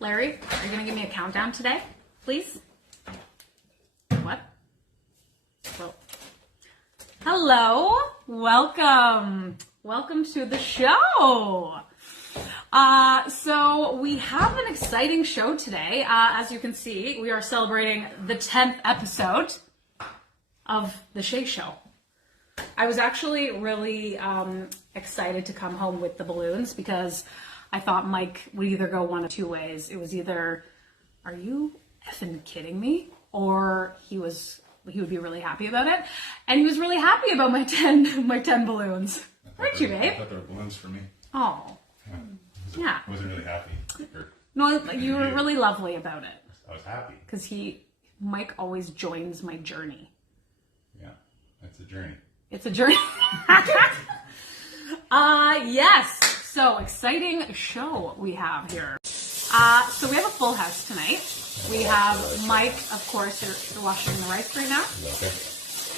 Larry, are you going to give me a countdown today, please? What? Well, hello. Welcome. Welcome to the show. So we have an exciting show today. As you can see, we are celebrating the 10th episode of the Shea Show. I was actually really excited to come home with the balloons because I thought Mike would either go one of two ways. It was either, are you effing kidding me? Or he would be really happy about it. And he was really happy about my 10 balloons. Weren't you, babe? I thought they were balloons for me. Oh. Yeah. I wasn't really happy. No, you were really lovely about it. I was happy. Because Mike always joins my journey. Yeah, that's a journey. It's a journey. Yes. So exciting show we have here. So we have a full house tonight. We have Mike, of course, you're washing the rice right now. Okay.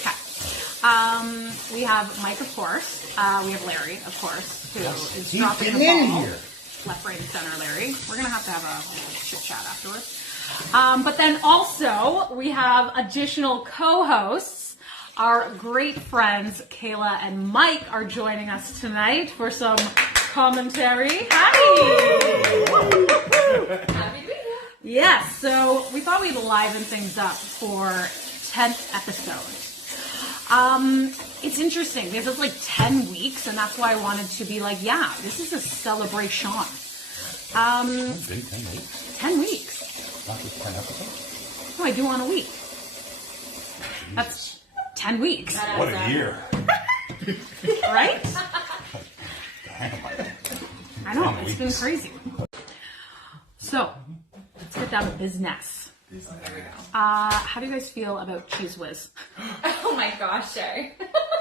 Okay. We have Mike, of course. We have Larry, of course, who is dropping the ball. Here. Left, right, and center, Larry. We're gonna have a chit chat afterwards. But then also we have additional co-hosts. Our great friends Kayla and Mike are joining us tonight for some commentary. Hi! Happy to be here. Yes, so we thought we'd liven things up for 10th episode. It's interesting because it's like 10 weeks, and that's why I wanted to be like, yeah, this is a celebration. It's been 10 weeks. 10 weeks. Not just 10 episodes? No, I do one a week. Jesus. That's 10 weeks. What a year. Right? Damn. I know, 10 it's been weeks. crazy. So, let's get down to business. How do you guys feel about Cheese Whiz? Oh my gosh, Shay.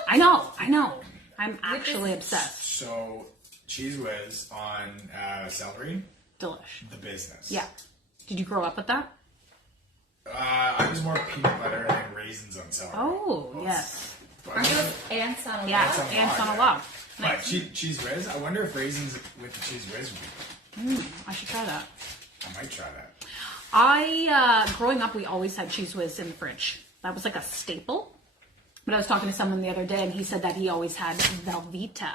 I know. I'm actually obsessed. So, Cheese Whiz on celery, Delish. the business. Yeah. Did you grow up with that? I was more peanut butter and raisins on celery. Oh, yes. Aren't you with ants on a Yeah, log? ants on a log. But Cheese Whiz, I wonder if raisins with the Cheese Whiz would be. I should try that. I might try that. Growing up, we always had Cheese Whiz in the fridge. That was like a staple. But I was talking to someone the other day, and he said that he always had Velveeta.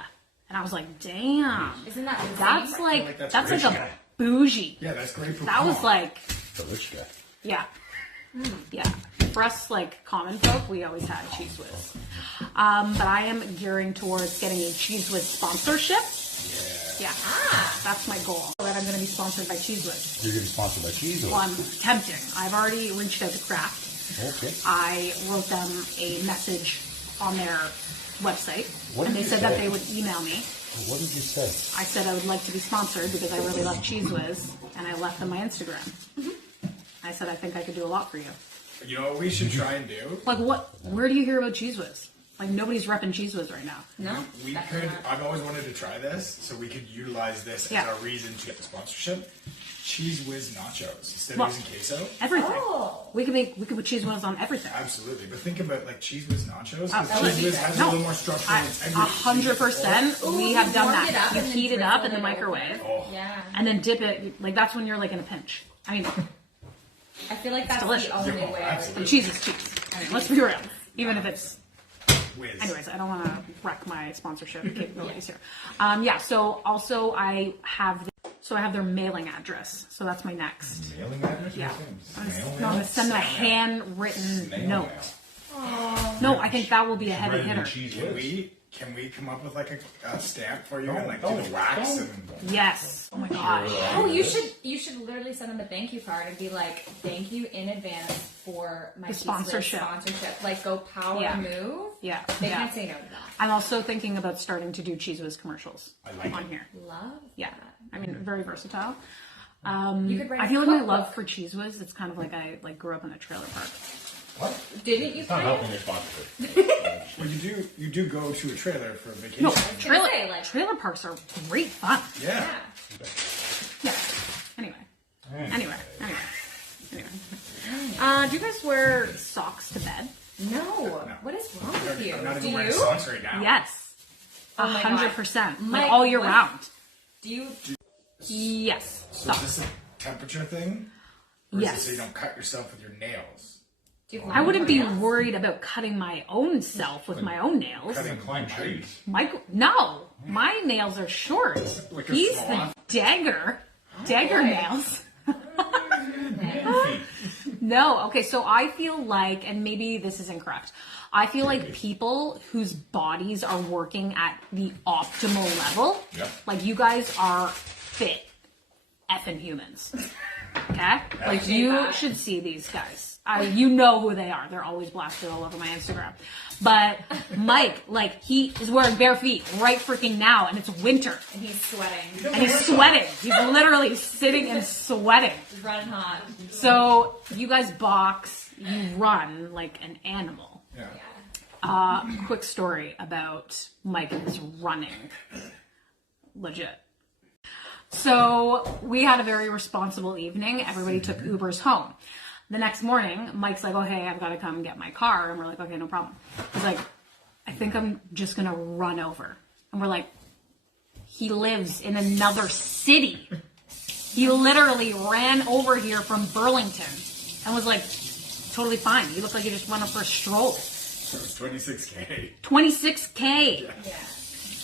And I was like, damn. Isn't that the That's same? like, that's that's like rich a guy. bougie. Yeah, that's great for That was mom. like, The rich guy. yeah. Yeah. For us, like, common folk, we always had Cheese Whiz. But I am gearing towards getting a Cheese Whiz sponsorship. Yeah. That's my goal. That I'm going to be sponsored by Cheese Whiz. You're getting sponsored by Cheese Whiz. Well, I'm attempting. I've already reached out to Kraft. Okay. I wrote them a message on their website, What and did they you said that say? they would email me. What did you say? I said I would like to be sponsored because I really love Cheese Whiz, and I left them my Instagram. I said I think I could do a lot for you. You know what we should try and do? Like what? Where do you hear about Cheese Whiz? Like nobody's repping Cheese Whiz right now. No. We definitely could, not. I've always wanted to try this, so we could utilize this Yeah. as our reason to get the sponsorship. Cheese Whiz nachos instead Well- of using queso. Everything. Oh. We could put Cheese Whiz on everything. Absolutely, but think about like Cheese Whiz nachos. Oh, Because that would Cheese be Whiz good. has No. a little more structure. I- and integrity. 100%. Ooh, We have you done warmed that. it up You and then heat it up in drizzled the it over. microwave, Oh, Yeah. and then dip it. Like that's when you're like in a pinch. I mean, I feel like that's delicious. the only Yeah, way. absolutely. and cheese is cheese. I mean, let's be real. Even if it's Whiz. anyways, I don't want to wreck my sponsorship capabilities here. Yeah. So also I have their mailing address. So that's my next. Mailing address? Yeah. Snail No, I'm mail? gonna send them a Snail mail. handwritten Snail note. mail. No, I think that will be a heavy Ready to hitter. Cheese Can Whiz. can we come up with like a stamp for you and like do don't, the wax don't. and Yes. Oh my gosh. Oh, you should literally send them a thank you card and be like, thank you in advance for my The Cheese Whiz sponsorship. sponsorship. Like, go power Yeah. move. Yeah. They Yeah. can't say no to that. I'm also thinking about starting to do Cheese Whiz commercials I like on it. here. Love. Yeah. that. I mean, very versatile. You could write I a feel like my cookbook. love for Cheese Whiz, it's kind of like I grew up in a trailer park. What? Didn't you It's not try helping it? your sponsorship. well you do go to a trailer for a vacation. No, gonna trailer, say, like- trailer parks are great fun. Yeah. Yeah. Yeah. Anyway. Do you guys wear socks to bed? No. What is wrong with you? I'm not Do even wearing you? socks right now. Yes. Oh my God. 100%. Mike, Like all year what- round. Do you? Yes. So Socks. this is temperature thing? Or Yes. is it so you don't cut yourself with your nails? Do you have I wouldn't be nails? worried about cutting my own self with my own nails. Cutting Climb trees. No, my nails are short. Like a He's sloth? the dagger boy. nails. No, okay, so I feel like, and maybe this is incorrect, I feel like people whose bodies are working at the optimal level, Yep. like you guys are fit effing humans. Okay? Like you should see these guys. You know who they are. They're always blasted all over my Instagram. But Mike, like he is wearing bare feet right freaking now, and it's winter. And he's sweating. And he's sweating. He's literally sitting and sweating. He's running hot. So you guys box, you run like an animal. Yeah. Quick story about Mike and his running. Legit. So we had a very responsible evening. Everybody took Ubers home. The next morning, Mike's like, oh, hey, I've got to come get my car. And we're like, okay, no problem. He's like, I think I'm just going to run over. And we're like, he lives in another city. He literally ran over here from Burlington and was like, totally fine. You look like you just went up for a stroll. So it's 26K. 26K. Yeah.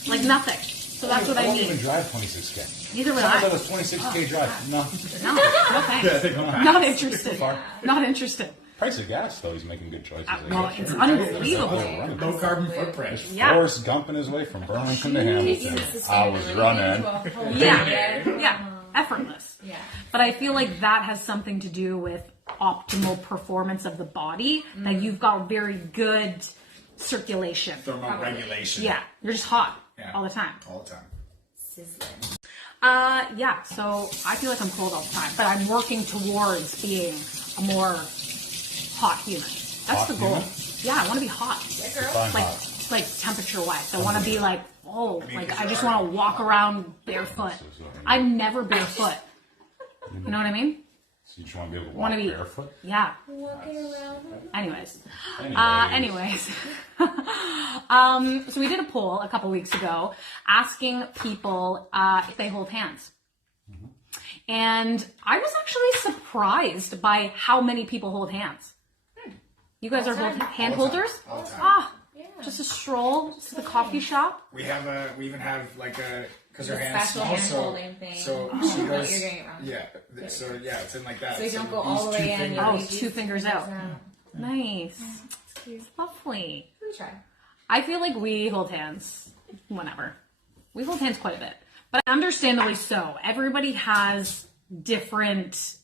Like nothing. So that's what I won't even mean. drive 26K. Neither would Someone I. does a 26K drive. No. No, no thanks. Yeah, they go back. Not interested. Far. Not interested. Price of gas, though, he's making good choices. I Well, guess. it's unbelievable. Low carbon footprint. Yeah. Forrest Gumping his way from Burlington to Hamilton. Taking I was running. Yeah. Yeah. Effortless. Yeah. But I feel like that has something to do with optimal performance of the body, that you've got very good circulation. Thermoregulation. Yeah. You're just hot Yeah. all the time. All the time. Sizzling. Yeah, so I feel like I'm cold all the time, but I'm working towards being a more hot human. That's Hot the goal. human? Yeah, I want to be hot. Yeah, girl. Fine Like, hot. like temperature wise. I want to be like, oh, mean, like because I just you're want to walk around barefoot. I'm never barefoot. You know what I mean? So you just want to be able to Wanna walk be- barefoot? Yeah. Walking around. Anyways. Anyways. So we did a poll a couple weeks ago asking people if they hold hands. And I was actually surprised by how many people hold hands. You guys are hand All the time. holders? All the time. Ah, Yeah. just a stroll to the coffee shop. We even have like a, because her A hand's special small, hand-holding thing. so Oh, she no, goes, you're getting it wrong. yeah, so yeah, it's in like that. So you don't go use all the two way in. fingers. you Oh, use 2 fingers out. out. Nice. It's cute. It's lovely. We try. I feel like we hold hands whenever. We hold hands quite a bit. But understandably so. Everybody has different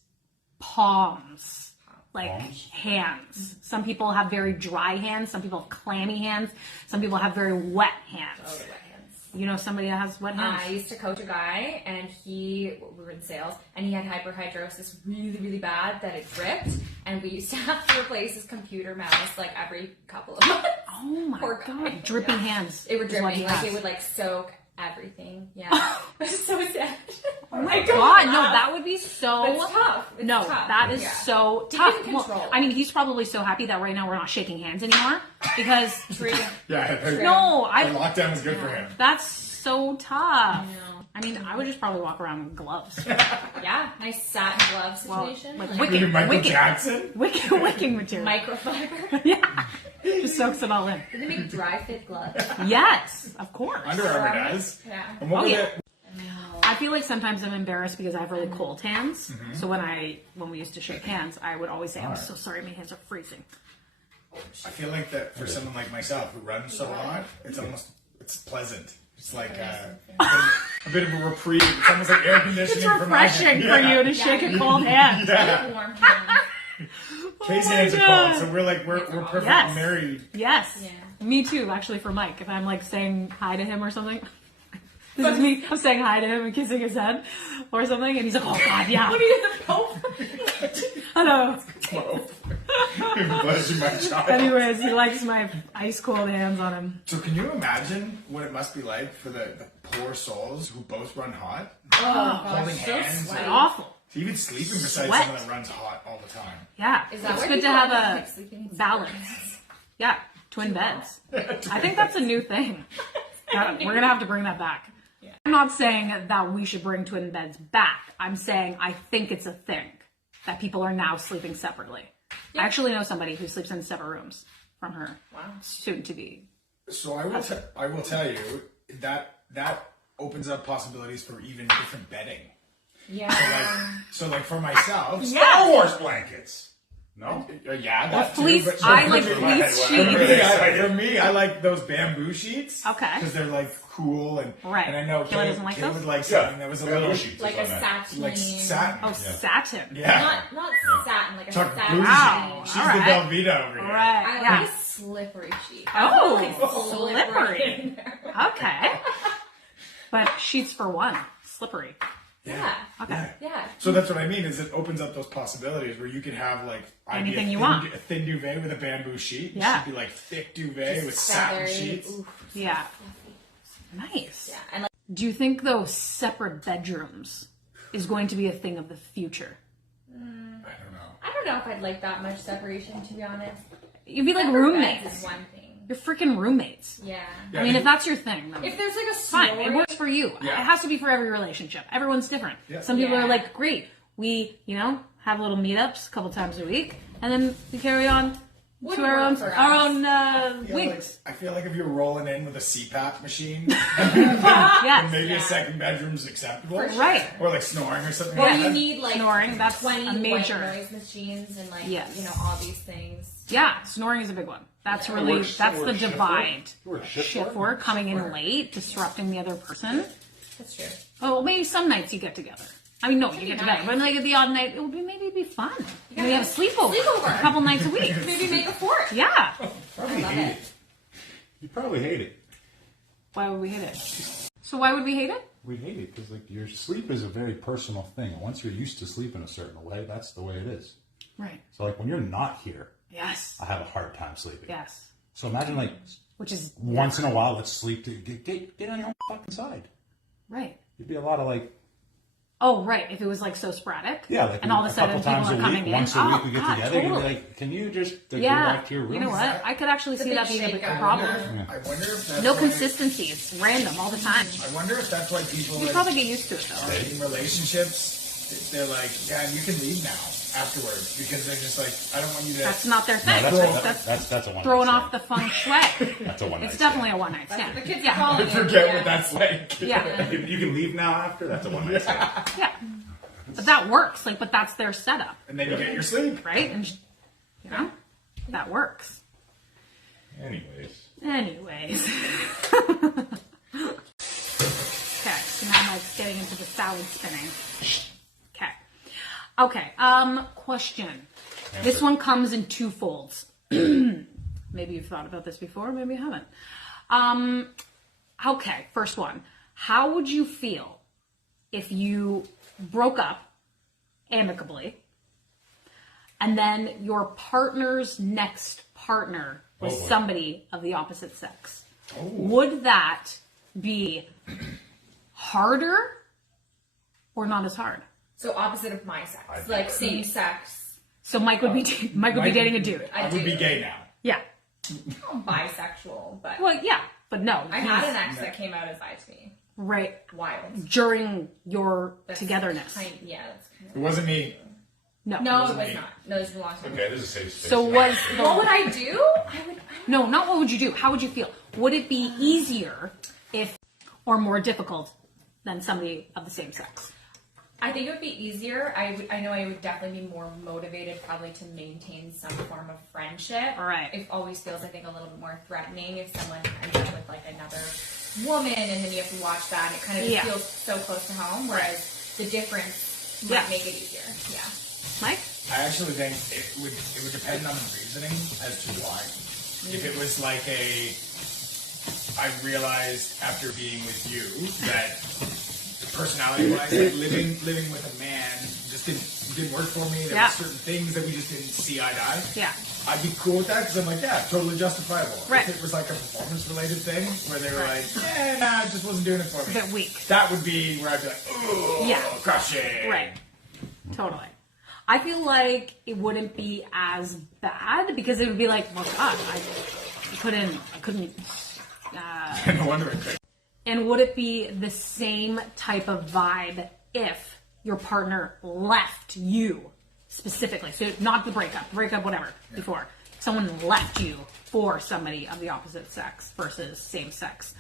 palms, like Palms? hands. Some people have very dry hands. Some people have clammy hands. Some people have very wet hands. Oh, the wet hands. You know somebody that has wet hands? I used to coach a guy, and we were in sales, and he had hyperhidrosis really, really bad that it dripped, and we used to have to replace his computer mouse like every couple of months. Oh my Poor guy. god, dripping hands. It would is what dripping, he like has. it would like soak everything. Yeah, it was so sad. Oh my god, no, that would be so. It's tough. It's No, tough. that is Yeah. so He tough. couldn't Well, control. I mean, he's probably so happy that right now we're not shaking hands anymore because True. Yeah, no, the I lockdown was good for him. that's so tough. know. I mean, I would just probably walk around with gloves. Yeah, nice satin glove Well, situation. like like wicked, Michael wicked, Jackson. wicking material. microfiber. Yeah, just soaks it all in. Did they make dry fit gloves? Yes, of course. Under Armour does. Yeah. And what Oh, was yeah. it? I feel like sometimes I'm embarrassed because I have really cold hands. So when we used to shake hands, I would always say, "I'm so sorry, my hands are freezing." I feel like that for someone like myself who runs so hot, it's pleasant. It's like a bit of a reprieve. It's almost like air conditioning. It's for my refreshing hand. for you to shake a cold hand. Yeah. Warm hands. Kay's Oh my hands are God. cold, so we're perfectly Yes. married. Yes. Yeah. Me too, actually, for Mike. If I'm like saying hi to him or something. This is me. I'm saying hi to him and kissing his head or something, and he's like, "Oh God, yeah." What are you the Pope? Hello. Whoa. Bless you, my child. Anyways, he likes my ice cold hands on him. So can you imagine what it must be like for the poor souls who both run hot? Oh, gosh, Holding so hands. sweaty. Awful. To even sleeping beside Sweat. someone that runs hot all the time. Yeah. Is that It's why good to people have like a sleeping in balance. Yeah. Twin beds. I think that's a new thing. We're gonna have to bring that back. I'm not saying that we should bring twin beds back. I'm saying I think it's a thing that people are now sleeping separately. I actually know somebody who sleeps in separate rooms from her soon to be. So I will tell you that opens up possibilities for even different bedding. Yeah. So like for myself, Star Wars blankets. No? yeah, that Fleece. too, but I like fleece sheets. For me, I like those bamboo sheets. Okay. Because they're like cool and Right. And I know Kayla doesn't like Kayla those? would like something that was a little sheets. Like a satin. like satin. Oh, satin. Yeah. Not satin, like a Talk satin. blue Wow. sheet. She's All the right. Velveeta over here. Right. I Yeah. like a slippery sheet. Oh, Slippery. slippery. Okay. But sheets for one. Slippery. Yeah. Okay. Yeah. So that's what I mean. Is it opens up those possibilities where you could have like Anything you want. A thin duvet with a bamboo sheet. Yeah. It should be like thick duvet with Feathery. satin sheets. Ooh. Yeah. Nice. Yeah. And like, Do you think those separate bedrooms is going to be a thing of the future? I don't know if I'd like that much separation, to be honest. You'd be like Separate roommates. beds is one thing. You're freaking roommates. Yeah. I mean, if that's your thing, then If there's like a fine. story, It works for you. Yeah. It has to be for every relationship. Everyone's different. Yeah. Some people Yeah. are like, great, we, have little meetups a couple times a week, and then we carry on Wouldn't to our work own, for our us. own wings. I feel like if you're rolling in with a CPAP machine, Yes. maybe a second bedroom's acceptable. Right. Or like snoring or something or like you that. need like Snoring, that's 20 a major. white noise machines and like Yes. all these things. Yeah, snoring is a big one. That's really, works- that's it the works shift divide. work. It works shift Shift work. work, coming in late, disrupting the other person. That's true. Oh, well, maybe some nights you get together. I mean, no, you be get nice. together, but like the odd night, it would be maybe be fun. Maybe have a sleepover, Sleepover. a couple nights a week. Maybe make a fort. Yeah. Probably love hate it. it. You probably hate it. Why would we hate it? So why would we hate it? We hate it because like your sleep is a very personal thing. And once you're used to sleeping a certain way, that's the way it is. Right. So like when you're not here, Yes. I have a hard time sleeping. Yes. So imagine like Which is once in a while, let's sleep to get on your own fucking side. right. You'd be a lot of like, Oh, right. If it was like so sporadic. yeah, like and all of a sudden couple people times are a coming week, in. once a Oh, week we get God, together. You'd totally. be like, can you just go Yeah. back to your room? You know what? I could actually see big that being a big shakeout. problem. I wonder if that's No why- consistency. It's random all the time. I wonder if that's why people You like, probably get used to it though. in relationships, they're like, yeah, you can leave now afterwards because they're just like, I don't want you to. That's not their No, thing. that's a one. throwing off the feng shui. That's a one. It's definitely a one night stand. The kids Yeah. are calling I it. forget Yeah. what that's like. Yeah. You can leave now after. That's a one night stand. Yeah. But that works. Like, but that's their setup, And then you get your sleep. right? And that works. Anyways. Okay, so now Mike's getting into the salad spinning. Okay. Question. This Answer. one comes in two folds. Maybe you've thought about this before, maybe you haven't. Okay, first one. How would you feel if you broke up amicably and then your partner's next partner was Oh, boy. somebody of the opposite sex? Would that be harder or not as hard? So opposite of my sex, I'd like be- same sex. So Mike would be dating a dude. I would be gay now. Yeah. I'm bisexual, but Well, yeah, but no. I had an ex that came out as bi to me. right Wild. during your That's togetherness. yeah, that's kind It wasn't me. No. No, it wasn't was me. not. No, this was a long time. Okay, this is a safe space. So was What would I do? no, not what would you do? How would you feel? Would it be easier if or more difficult than somebody of the same sex? I think it would be easier. I know I would definitely be more motivated probably to maintain some form of friendship. Right. It always feels, I think, a little bit more threatening if someone ends up with like another woman and then you have to watch that and it kind of Yeah. feels so close to home, whereas the difference Yeah. might make it easier. Yeah. Mike? I actually think it would depend on the reasoning as to why. If it was like I realized after being with you that personality-wise, like living with a man just didn't work for me. There Yeah. were certain things that we just didn't see eye to eye. Yeah. I'd be cool with that because I'm like, yeah, totally justifiable. Right. If it was like a performance-related thing where they were like, yeah, nah, it just wasn't doing it for A me. bit weak. That would be where I'd be like, oh, Yeah. crushing. Right. Totally. I feel like it wouldn't be as bad because it would be like, well, God, I couldn't. No wonder it could. And would it be the same type of vibe if your partner left you specifically? So not the breakup, whatever, before. Someone left you for somebody of the opposite sex versus same sex.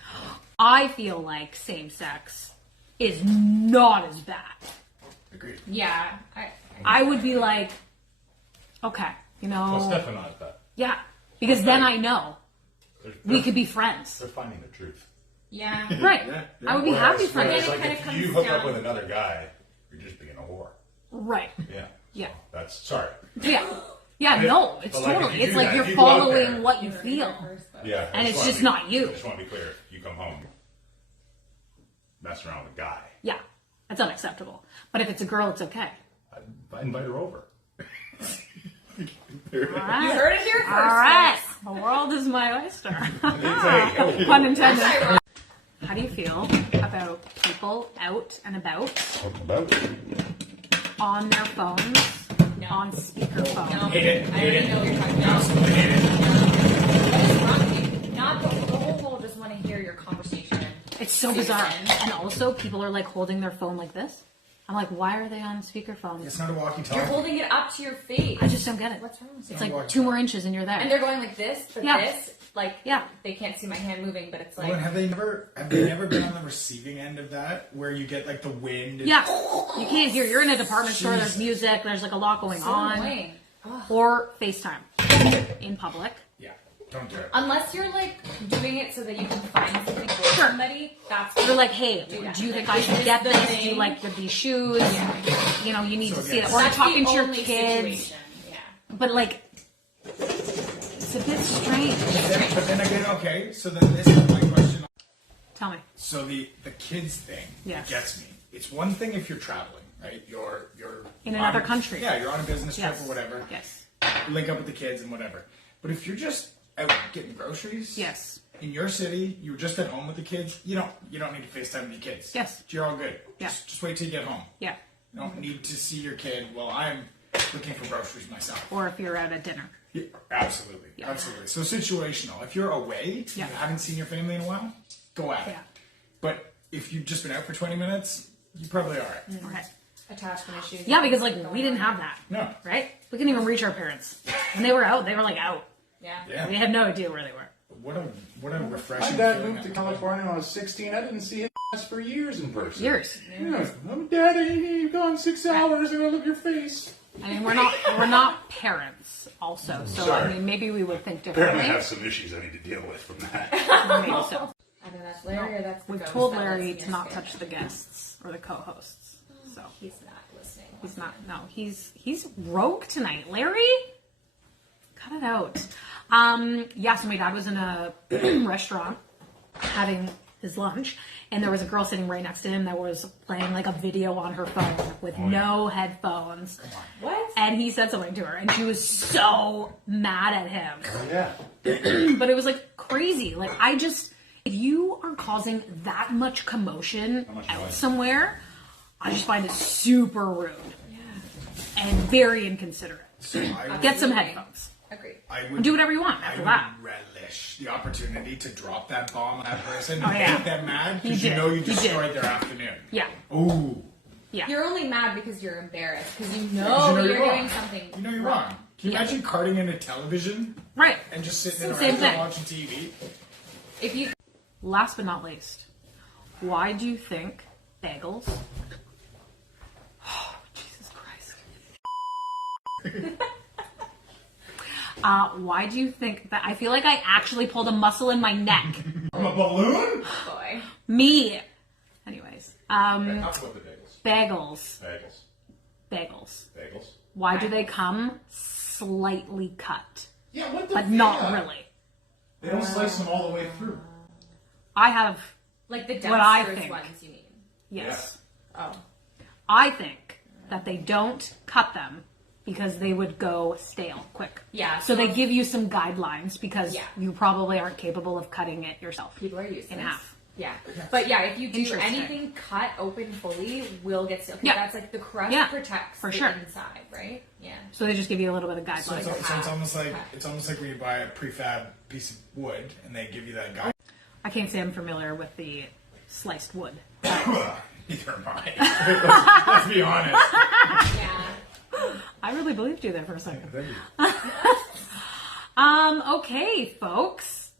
I feel like same sex is not as bad. Agreed. Yeah. I would be like, okay, you know. Well, it's definitely not as bad. Yeah, because then I know we could be friends. They're finding the truth. Yeah. Right. Yeah. I would be happy for Whereas, you. it Like kinda if comes you hook up down- with another guy, you're just being a whore. Right. Yeah. Yeah. That's sorry. Yeah. Yeah, no, it's But, like, if totally. you It's do like that, you're if you go out following there- what you feel. Yeah. And I it's wanna just be- not you. I just want to be clear. If you come home messing around with a guy, Yeah, that's unacceptable. But if it's a girl, it's okay. I invite her over. All You right. heard it here first. All right. folks. The world is my oyster. Hey, Pun intended. How do you feel about people out and about Talking about it. on their phones, No. on speakerphone? No. Hate it. I Hate already it. know what you're talking about. Absolutely hate it. What is wrong with you? Not the whole world just want to hear your conversation. It's so bizarre. And also, people are like holding their phone like this. I'm like, why are they on speakerphone? It's not a You're walkie-talkie. holding it up to your face. I just don't get it. What's wrong with you? It's like 2 more inches and you're there. And they're going like this, but Yeah. this, like, Yeah. they can't see my hand moving, but it's Well, like, and have they never been on the receiving end of that, where you get like the wind? And Yeah, you can't hear. You're in a department store. There's Jesus. music. There's like a lot going so on. annoying. Or FaceTime in public. Yeah, don't do it. Unless you're like doing it so that you can find something for Sure. somebody, that's They're like, hey, that. do you think Like, I should this get is the this? Do you thing. like these shoes? You know, you need to So see it. again, Or you're that's talking the to your only kids. situation. Yeah. But like, it's a bit strange. But then again, okay. So then this is my question. Tell me. So the kids thing Yes. gets me. It's one thing if you're traveling, right? You're In on- another country. Yeah, you're on a business trip Yes. or whatever. Yes. Link up with the kids and whatever. But if you're just out getting groceries, Yes. in your city, you were just at home with the kids, you don't need to FaceTime with your kids. Yes. You're all good. Yeah. Just wait till you get home. Yeah. You don't need to see your kid while I'm looking for groceries myself. Or if you're out at dinner. Yeah, absolutely. Yeah. Absolutely. So situational. If you're away, Yeah. you haven't seen your family in a while, go at it. Yeah. But if you've just been out for 20 minutes, you probably are. Okay. Attachment issues. Yeah, because like we didn't have that. No. Right? We couldn't even reach our parents. When they were out, they were like out. Yeah. Yeah. We had no idea where they were. What a My refreshing dad feeling moved to that- California when I was 16. I didn't see his ass for years in person. Years. Yeah. Daddy, you've gone 6 hours and I look at your face. I mean, we're not parents, also. So Sorry. I mean, maybe we would think Apparently, I differently. have some issues I need to deal with from that. Maybe so. Either that's Larry or that's the We've ghost told that Larry lives in to your not skin. touch the guests or the co-hosts. So He's not listening. he's not. No, he's rogue tonight. Larry, cut it out. Yeah. So my dad was in a restaurant having his lunch, and there was a girl sitting right next to him that was playing like a video on her phone with no headphones. What? And he said something to her, and she was so mad at him. Yeah. But it was like crazy. Like if you are causing that much commotion much out noise? somewhere, I just find it super rude and very inconsiderate. So I would, Get some headphones. Agreed. I would And do whatever you want I after would that. relish the opportunity to drop that bomb on that person Oh, and yeah. make them mad He because you did. know you He did. destroyed their afternoon. Yeah. Ooh. Yeah. You're only mad because you're embarrassed because you Because know, you know you're wrong. doing something. You know you're wrong. Can you Yeah. imagine carting in a television Right. and just sitting in a Same restaurant thing. watching TV? If you Last but not least, why do you think bagels? Oh, Jesus Christ. Why do you think that? I feel like I actually pulled a muscle in my neck. From a balloon? boy, Me. Anyways, Enough about the bagels. bagels. Bagels. Bagels. Bagels. Why do they come slightly cut, Yeah, what the but not really? They don't slice them all the way through. I have like the What I Dexter's think. ones, you mean? yes. Oh, I think that they don't cut them because they would go stale quick. Yeah, So they so- give you some guidelines because Yeah. you probably aren't capable of cutting it yourself. people are used in half. Yeah, but yeah, if you do Interesting. anything cut open fully, will get stale. 'Cause Yeah. that's like the crust Yeah, protects for the sure. inside, right? Yeah. So they just give you a little bit of So guidelines. it's almost like when you buy a prefab piece of wood and they give you that guide. I can't say I'm familiar with the sliced wood. Neither am I. Let's be honest. Yeah. I really believed you there for a second. Thank you. Okay, folks.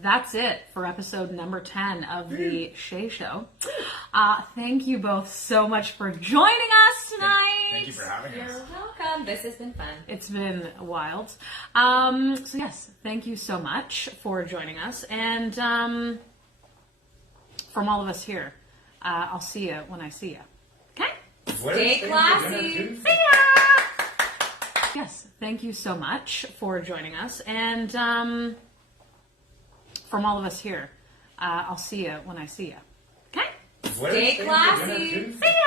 That's it for episode number 10 of the Shea Show. Thank you both so much for joining us tonight. Thank you for having You're us. welcome. This has been fun. It's been wild. So yes, thank you so much for joining us. And from all of us here, I'll see you when I see you. Okay? Stay classy. See ya! Yes, thank you so much for joining us. And from all of us here, I'll see you when I see you. Okay? Stay classy. See ya!